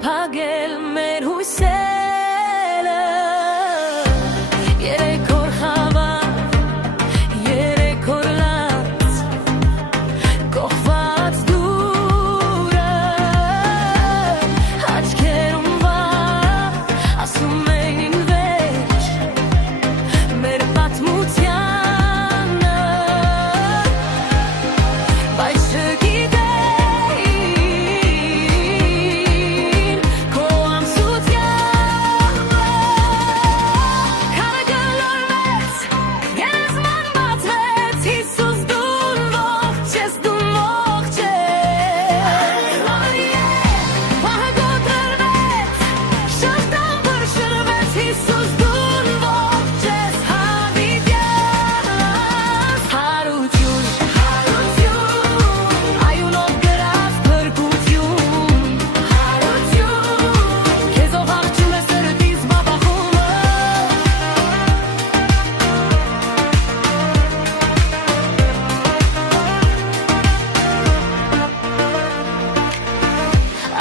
փագել մեր հույսերը երեք օր խավար երեք օր լաց կողված դուրը աչքերում վախ ասում էին վեճ մեր պատմությանը բայց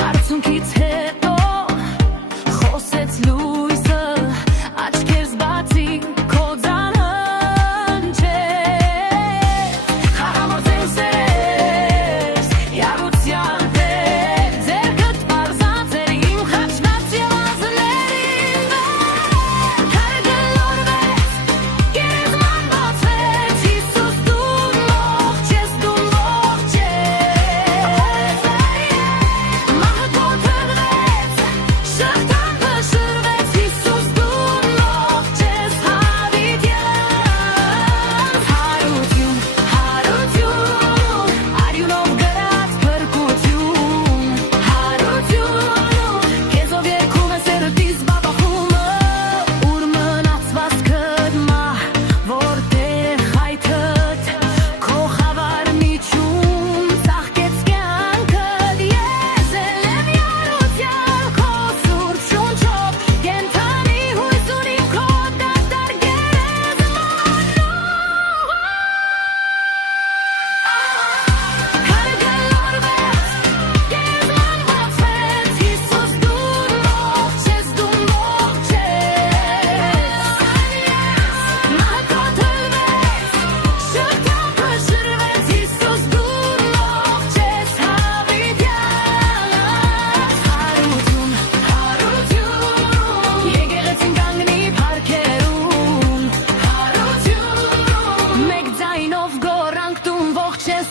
Arțunchiți հետո խոսեց լույսը աչքեր զբացի քո ձանհնչեց խաղամործել սերես յարության դեր ձերքդ պարզած էր իմ խաչնած ելազներին հարգելորվեց գերեզման բացվեց Հիսուս դու ողջ ես դու ողջ ես Շղթան փշրվեց Հիսուս դու ողջ ես հավիտյան Հարություն, հարություն, արյունով գրած փրկություն Հարություն, քեզով երգում է սերտիս բաբախումը Ուր մնացված կդմա, որտեղ հայթդ Քո խավար միջում ծաղկեց կյանքդ Ես էլ եմ յարության քո սուրբ շունչով Կենդանի հույս ունիմ քո դատարկ Հարգելորվեց, գերեզման բացվեց Հիսուս դու ողջ ես դու ողջ ես Մահկոթլվեց, շղթան փշրվեց Հիսուս դու ողջ ես հավիտյան Հարություն, հարություն, եկեղեցին կանգնի փառքերում Հարություն, մեկ ձայնով գոռանք տուն ողջ ես